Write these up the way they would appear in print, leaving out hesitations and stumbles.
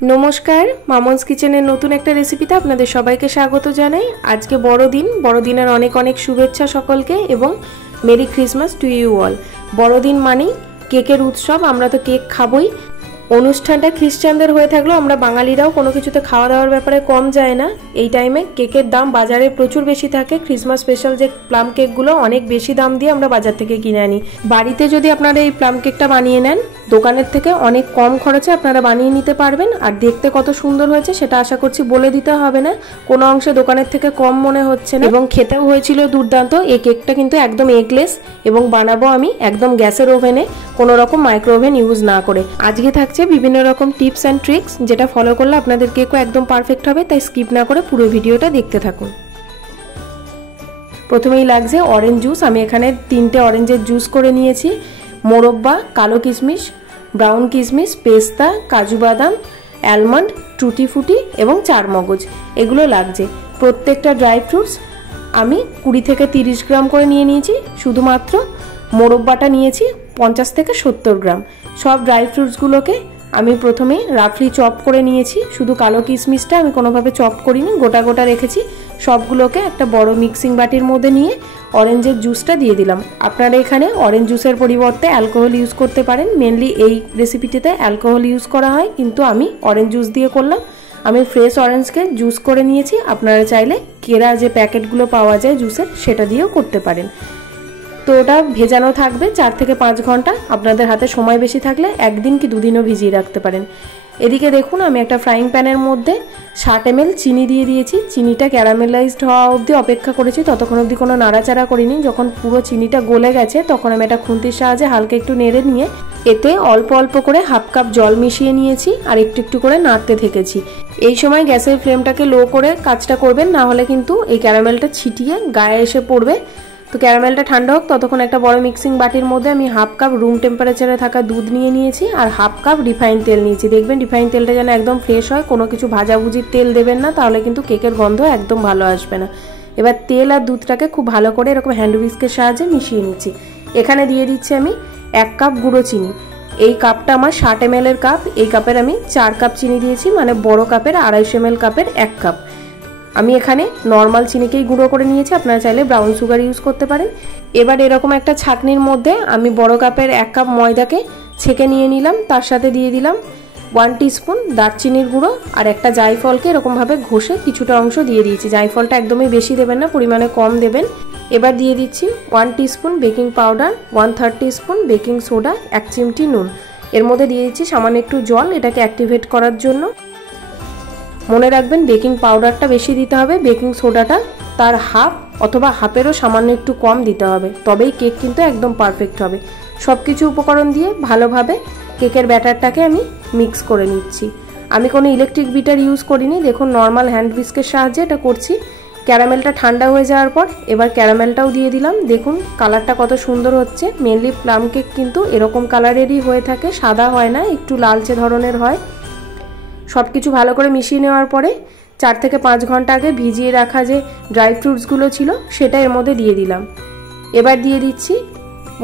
নমস্কার, মামনস কিচেনের নতুন একটা রেসিপিতে আপনাদের সবাইকে স্বাগত জানাই। আজকে বড়দিনের অনেক অনেক শুভেচ্ছা সকলকে এবং merry Christmas to you all. বড়দিন মানেই কেকের উৎসব, আমরা তো কেক খাবই। অনুষ্ঠানটা খ্রিস্টানদের হয়ে থাকলেও আমরা বাঙালিরাও কোনো কিছুতে খাওয়া দাওয়ার ব্যাপারে কম যায় না। এই টাইমে কেকের দাম বাজারে প্রচুর বেশি থাকে। ক্রিসমাস স্পেশাল যে প্লাম কেকগুলো অনেক বেশি দাম দিয়ে আমরা বাজার থেকে কিনে আনি। বাড়িতে যদি আপনারা এই প্লাম কেকটা বানিয়ে নেন, দোকানের থেকে অনেক কম খরচে আপনারা বানিয়ে নিতে পারবেন। আর দেখতে কত সুন্দর হয়েছে সেটা আশা করছি বলে দিতে হবে না, কোনো অংশে দোকানের থেকে কম মনে হচ্ছে না এবং খেতেও হয়েছিল দুর্দান্ত। এই কেকটা কিন্তু একদম এগলেস এবং বানাবো আমি একদম গ্যাসের ওভেনে, কোনো রকম মাইক্রো ওভেন ইউজ না করে। আজকে থাকছে বিভিন্ন রকম টিপস অ্যান্ড ট্রিক্স, যেটা ফলো করলে আপনাদের কেকও একদম পারফেক্ট হবে। তাই স্কিপ না করে পুরো ভিডিওটা দেখতে থাকুন। প্রথমেই লাগছে অরেঞ্জ জুস। আমি এখানে 3টে অরেঞ্জের জুস করে নিয়েছি। মোরব্বা, কালো কিশমিশ, ব্রাউন কিশমিশ, পেস্তা, কাজু বাদাম, অ্যালমন্ড, টুটি ফুটি এবং চারমগজ, এগুলো লাগছে। প্রত্যেকটা ড্রাই ফ্রুটস আমি 20 থেকে 30 গ্রাম করে নিয়ে নিয়েছি। শুধুমাত্র মোরব্বাটা নিয়েছি 50 থেকে 70 গ্রাম। সব ড্রাই ফ্রুটসগুলোকে আমি প্রথমে রাফলি চপ করে নিয়েছি। শুধু কালো কিশমিশটা আমি কোনোভাবে চপ করিনি, গোটা গোটা রেখেছি। সবগুলোকে একটা বড় মিক্সিং বাটির মধ্যে নিয়ে অরেঞ্জের জুসটা দিয়ে দিলাম। আপনারা এখানে অরেঞ্জ জুসের পরিবর্তে অ্যালকোহল ইউজ করতে পারেন। মেনলি এই রেসিপিটিতে অ্যালকোহল ইউজ করা হয়, কিন্তু আমি অরেঞ্জ জুস দিয়ে করলাম। আমি ফ্রেশ অরেঞ্জকে জুস করে নিয়েছি। আপনারা চাইলে কেরা যে প্যাকেটগুলো পাওয়া যায় জুসের, সেটা দিয়েও করতে পারেন। তো ওটা ভেজানো থাকবে 4 থেকে 5 ঘন্টা। আপনাদের হাতে সময় বেশি থাকলে 1 দিন কি 2 দিনও ভিজিয়ে রাখতে পারেন। এদিকে দেখুন, আমি একটা ফ্রাইং প্যানের মধ্যে 60 ml চিনি দিয়ে দিয়েছি। চিনিটা ক্যারামেলাইজড হওয়া অবধি অপেক্ষা করেছি, ততক্ষণ অবধি কোনো নাড়াচাড়া করিনি। যখন পুরো চিনিটা গলে গেছে তখন আমি একটা খুন্তির সাহায্যে হালকা একটু নেড়ে নিয়ে এতে অল্প অল্প করে হাফ কাপ জল মিশিয়ে নিয়েছি আর একটু একটু করে নাড়তে থেকেছি। এই সময় গ্যাসের ফ্লেমটাকে লো করে কাজটা করবেন, না হলে কিন্তু এই ক্যারামেলটা ছিটিয়ে গায়ে এসে পড়বে। তো ক্যারামেলটা ঠান্ডা হোক ততক্ষণ একটা বড় মিক্সিং বাটির মধ্যে আমি হাফ কাপ রুম টেম্পারেচারে থাকা দুধ নিয়ে নিয়েছি আর হাফ কাপ রিফাইন তেল নিয়েছি। দেখবেন রিফাইন তেলটা যেন একদম ফ্রেশ হয়, কোনো কিছু ভাজাভুজির তেল দেবেন না, তাহলে কিন্তু কেকের গন্ধ একদম ভালো আসবে না। এবার তেল আর দুধটাকে খুব ভালো করে এরকম হ্যান্ড হুইস্কের সাহায্যে মিশিয়ে নিচ্ছি। এখানে দিয়ে দিচ্ছি আমি 1 কাপ গুঁড়ো চিনি। এই কাপটা আমার 60 ml এর কাপ। এই কাপের আমি 4 কাপ চিনি দিয়েছি, মানে বড় কাপের 250 ml কাপের 1 কাপ। আমি এখানে নর্মাল চিনিকেই গুঁড়ো করে নিয়েছি, আপনারা চাইলে ব্রাউন সুগার ইউজ করতে পারেন। এবার এরকম একটা ছাঁকনির মধ্যে আমি বড় কাপের 1 কাপ ময়দাকে ছেঁকে নিয়ে নিলাম। তার সাথে দিয়ে দিলাম 1 টিস্পুন দারচিনির গুঁড়ো আর একটা জায়ফলকে এরকমভাবে ঘষে কিছুটা অংশ দিয়ে দিয়েছি। জায়ফলটা একদমই বেশি দেবেন না, পরিমাণে কম দেবেন। এবার দিয়ে দিচ্ছি 1 teaspoon baking powder, 1/3 teaspoon baking soda, 1 চিমটি নুন। এর মধ্যে দিয়ে দিচ্ছি সামান্য একটু জল, এটাকে অ্যাক্টিভেট করার জন্য। মনে রাখবেন বেকিং পাউডারটা বেশি দিতে হবে, বেকিং সোডাটা তার হাফ অথবা হাফেরও সামান্য একটু কম দিতে হবে, তবেই কেক কিন্তু একদম পারফেক্ট হবে। সব কিছু উপকরণ দিয়ে ভালোভাবে কেকের ব্যাটারটাকে আমি মিক্স করে নিচ্ছি। আমি কোনো ইলেকট্রিক বিটার ইউজ করিনি, দেখুন নর্মাল হ্যান্ড হুইস্কের সাহায্যে এটা করছি। ক্যারামেলটা ঠান্ডা হয়ে যাওয়ার পর এবার ক্যারামেলটাও দিয়ে দিলাম। দেখুন কালারটা কত সুন্দর হচ্ছে। মেনলি প্লাম কেক কিন্তু এরকম কালারেরই হয়ে থাকে, সাদা হয় না, একটু লালচে ধরনের হয়। সব কিছু ভালো করে মিশিয়ে নেওয়ার পরে 4 থেকে 5 ঘন্টা আগে ভিজিয়ে রাখা যে ড্রাই ফ্রুটসগুলো ছিল সেটা এর মধ্যে দিয়ে দিলাম। এবার দিয়ে দিচ্ছি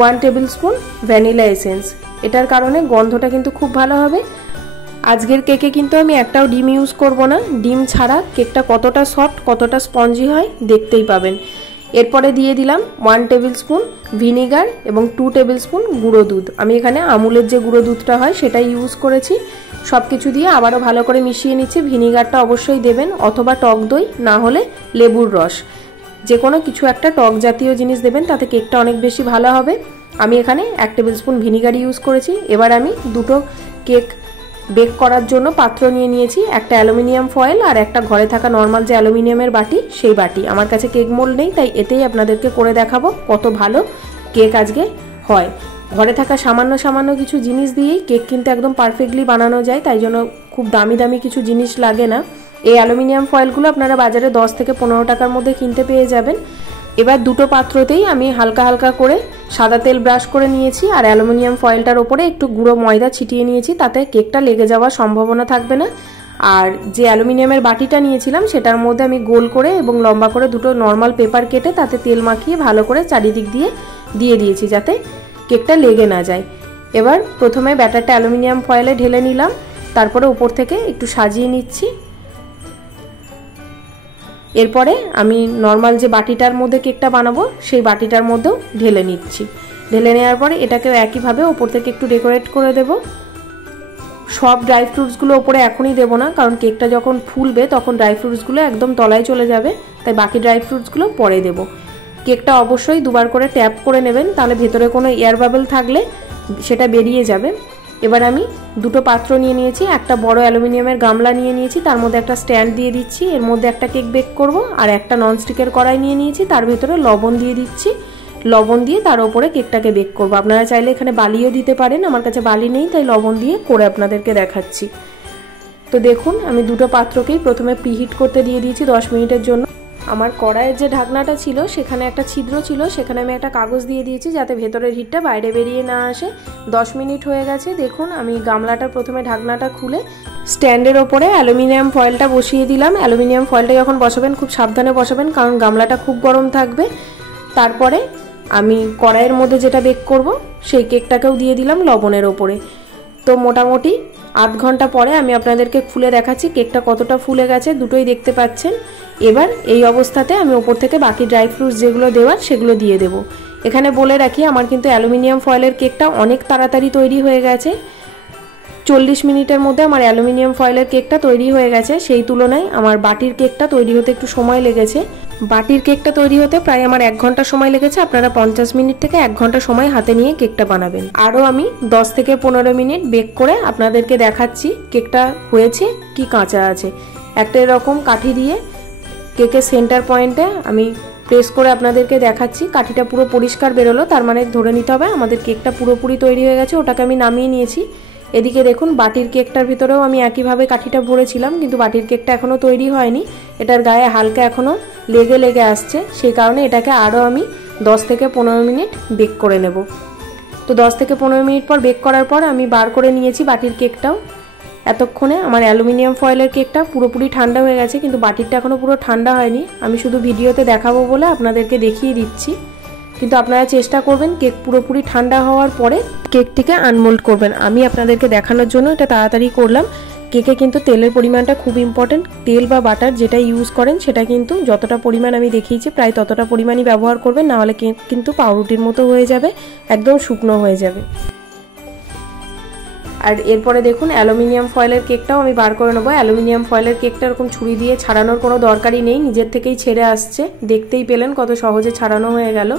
1 টেবিল স্পুন ভ্যানিলা এসেন্স। এটার কারণে গন্ধটা কিন্তু খুব ভালো হবে। আজকের কেকে কিন্তু আমি একটাও ডিম ইউজ করব না। ডিম ছাড়া কেকটা কতটা সফট, কতটা স্পঞ্জি হয় দেখতেই পাবেন। এরপরে দিয়ে দিলাম 1 টেবিল স্পুন ভিনিগার এবং 2 টেবিল স্পুন গুঁড়ো দুধ। আমি এখানে আমুলের যে গুঁড়ো দুধটা হয় সেটাই ইউজ করেছি। সব কিছু দিয়ে আবারও ভালো করে মিশিয়ে নিচ্ছি। ভিনিগারটা অবশ্যই দেবেন, অথবা টক দই, না হলে লেবুর রস, যে কোনো কিছু একটা টক জাতীয় জিনিস দেবেন, তাতে কেকটা অনেক বেশি ভালো হবে। আমি এখানে 1 টেবিল স্পুন ভিনিগার ইউজ করেছি। এবার আমি 2টো কেক বেক করার জন্য পাত্র নিয়ে নিয়েছি, একটা অ্যালুমিনিয়াম ফয়েল আর একটা ঘরে থাকা নর্মাল যে অ্যালুমিনিয়ামের বাটি, সেই বাটি। আমার কাছে কেক মোল্ড নেই, তাই এতেই আপনাদেরকে করে দেখাবো কত ভালো কেক আজকে হয়। ঘরে থাকা সামান্য সামান্য কিছু জিনিস দিয়েই কেক কিন্তু একদম পারফেক্টলি বানানো যায়, তাই জন্য খুব দামি দামি কিছু জিনিস লাগে না। এই অ্যালুমিনিয়াম ফয়েলগুলো আপনারা বাজারে 10 থেকে 15 টাকার মধ্যে কিনতে পেয়ে যাবেন। এবার 2টো পাত্রতেই আমি হালকা হালকা করে সাদা তেল ব্রাশ করে নিয়েছি আর অ্যালুমিনিয়াম ফয়েলটার ওপরে একটু গুঁড়ো ময়দা ছিটিয়ে নিয়েছি, তাতে কেকটা লেগে যাওয়ার সম্ভাবনা থাকবে না। আর যে অ্যালুমিনিয়ামের বাটিটা নিয়েছিলাম সেটার মধ্যে আমি গোল করে এবং লম্বা করে 2টো নর্মাল পেপার কেটে তাতে তেল মাখিয়ে ভালো করে চারিদিক দিয়ে দিয়েছি, যাতে কেকটা লেগে না যায়। এবার প্রথমে ব্যাটারটা অ্যালুমিনিয়াম ফয়েলে ঢেলে নিলাম। তারপরে উপর থেকে একটু সাজিয়ে নিচ্ছি। এরপরে আমি নর্মাল যে বাটিটার মধ্যে কেকটা বানাবো সেই বাটিটার মধ্যেও ঢেলে নিচ্ছি। ঢেলে নেওয়ার পরে এটাকেও একইভাবে উপর থেকে একটু ডেকোরেট করে দেব। সব ড্রাই ফ্রুটসগুলো ওপরে এখনই দেবো না, কারণ কেকটা যখন ফুলবে তখন ড্রাই ফ্রুটসগুলো একদম তলায় চলে যাবে, তাই বাকি ড্রাই ফ্রুটসগুলো পরে দেবো। কেকটা অবশ্যই দুবার করে ট্যাপ করে নেবেন, তাহলে ভেতরে কোনো এয়ার বাবল থাকলে সেটা বেরিয়ে যাবে। এবার আমি দুটো পাত্র নিয়ে নিয়েছি, একটা বড় অ্যালুমিনিয়ামের গামলা নিয়ে নিয়েছি, তার মধ্যে একটা স্ট্যান্ড দিয়ে দিচ্ছি, এর মধ্যে একটা কেক বেক করব। আর একটা ননস্টিকের কড়াই নিয়ে নিয়েছি, তার ভেতরে লবণ দিয়ে দিচ্ছি। লবণ দিয়ে তার উপরে কেকটাকে বেক করব। আপনারা চাইলে এখানে বালিও দিতে পারেন, আমার কাছে বালি নেই তাই লবণ দিয়ে করে আপনাদেরকে দেখাচ্ছি। তো দেখুন আমি দুটো পাত্রকেই প্রথমে প্রিহিট করতে দিয়ে দিয়েছি 10 মিনিটের জন্য। আমার কড়াইয়ের যে ঢাকনাটা ছিল সেখানে একটা ছিদ্র ছিল, সেখানে আমি একটা কাগজ দিয়ে দিয়েছি যাতে ভেতরের হিটটা বাইরে বেরিয়ে না আসে। 10 মিনিট হয়ে গেছে। দেখুন আমি গামলাটা প্রথমে ঢাকনাটা খুলে স্ট্যান্ডের ওপরে অ্যালুমিনিয়াম ফয়েলটা বসিয়ে দিলাম। অ্যালুমিনিয়াম ফয়েলটা যখন বসাবেন খুব সাবধানে বসাবেন, কারণ গামলাটা খুব গরম থাকবে। তারপরে আমি কড়াইয়ের মধ্যে যেটা বেক করব সেই কেকটাকেও দিয়ে দিলাম লবণের ওপরে। তো মোটামুটি আধ ঘন্টা পরে আমি আপনাদেরকে খুলে দেখাচ্ছি কেকটা কতটা ফুলে গেছে, দুটোই দেখতে পাচ্ছেন। এবার এই অবস্থাতে আমি ওপর থেকে বাকি ড্রাই ফ্রুটস যেগুলো দেওয়ার সেগুলো দিয়ে দেব। এখানে বলে রাখি আমার কিন্তু অ্যালুমিনিয়াম ফয়েলের কেকটা অনেক তাড়াতাড়ি তৈরি হয়ে গেছে। 40 মিনিটের মধ্যে আমার অ্যালুমিনিয়াম ফয়েলের কেকটা তৈরি হয়ে গেছে। সেই তুলনায় আমার বাটির কেকটা তৈরি হতে একটু সময় লেগেছে। বাটির কেকটা তৈরি হতে প্রায় আমার 1 ঘন্টা সময় লেগেছে। আপনারা 50 মিনিট থেকে 1 ঘন্টা সময় হাতে নিয়ে কেকটা বানাবেন। আরও আমি 10 থেকে 15 মিনিট বেক করে আপনাদেরকে দেখাচ্ছি কেকটা হয়েছে কি কাঁচা আছে। একটা এরকম কাঠি দিয়ে কেকের সেন্টার পয়েন্টে আমি প্রেস করে আপনাদেরকে দেখাচ্ছি। কাঠিটা পুরো পরিষ্কার বেরোলো, তার মানে ধরে নিতে হবে আমাদের কেকটা পুরোপুরি তৈরি হয়ে গেছে। ওটাকে আমি নামিয়ে নিয়েছি। এদিকে দেখুন বাটির কেকটার ভিতরেও আমি একইভাবে কাঠিটা ভরেছিলাম, কিন্তু বাটির কেকটা এখনও তৈরি হয়নি। এটার গায়ে হালকা এখনও লেগে লেগে আসছে, সেই কারণে এটাকে আরও আমি 10 থেকে 15 মিনিট বেক করে নেব। তো 10 থেকে 15 মিনিট পর বেক করার পর আমি বার করে নিয়েছি বাটির কেকটাও। এতক্ষণে আমার অ্যালুমিনিয়াম ফয়েলের কেকটা পুরোপুরি ঠান্ডা হয়ে গেছে, কিন্তু বাটিরটা এখনও পুরো ঠান্ডা হয়নি। আমি শুধু ভিডিওতে দেখাবো বলে আপনাদেরকে দেখিয়ে দিচ্ছি, কিন্তু আপনারা চেষ্টা করবেন কেক পুরোপুরি ঠান্ডা হওয়ার পরে কেকটিকে আনমোল্ড করবেন। আমি আপনাদেরকে দেখানোর জন্য এটা তাড়াতাড়ি করলাম। কেকে কিন্তু তেলের পরিমাণটা খুব ইম্পর্টেন্ট। তেল বা বাটার যেটা ইউজ করেন সেটা কিন্তু যতটা পরিমাণ আমি দেখিয়েছি প্রায় ততটা পরিমাণই ব্যবহার করবেন, নাহলে কেক কিন্তু পাউরুটির মতো হয়ে যাবে, একদম শুকনো হয়ে যাবে। আর এরপরে দেখুন অ্যালুমিনিয়াম ফয়েলের কেকটাও আমি বার করে নেবো। অ্যালুমিনিয়াম ফয়েলের কেকটা এরকম ছুরি দিয়ে ছাড়ানোর কোনো দরকারই নেই, নিজের থেকেই ছেড়ে আসছে। দেখতেই পেলেন কত সহজে ছাড়ানো হয়ে গেল।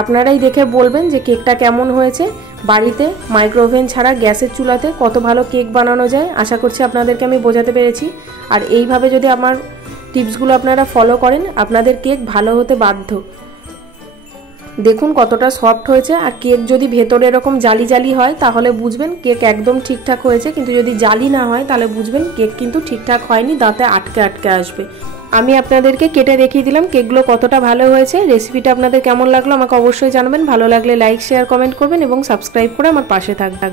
আপনারাই দেখে বলবেন যে কেকটা কেমন হয়েছে। বাড়িতে মাইক্রোওভেন ছাড়া গ্যাসের চুলাতে কত ভালো কেক বানানো যায় আশা করছি আপনাদেরকে আমি বোঝাতে পেরেছি। আর এইভাবে যদি আমার টিপসগুলো আপনারা ফলো করেন আপনাদের কেক ভালো হতে বাধ্য। দেখুন কতটা সফট হয়েছে। আর কেক যদি ভেতরে এরকম জালি জালি হয় তাহলে বুঝবেন কেক একদম ঠিকঠাক হয়েছে, কিন্তু যদি জালি না হয় তাহলে বুঝবেন কেক কিন্তু ঠিকঠাক হয়নি, দাঁতে আটকে আটকে আসবে। আমি আপনাদেরকে কেটে দেখিয়ে দিলাম কেকগুলো কতটা ভালো হয়েছে। রেসিপিটা আপনাদের কেমন লাগলো আমাকে অবশ্যই জানাবেন। ভালো লাগলে লাইক শেয়ার কমেন্ট করবেন এবং সাবস্ক্রাইব করে আমার পাশে থাকবেন।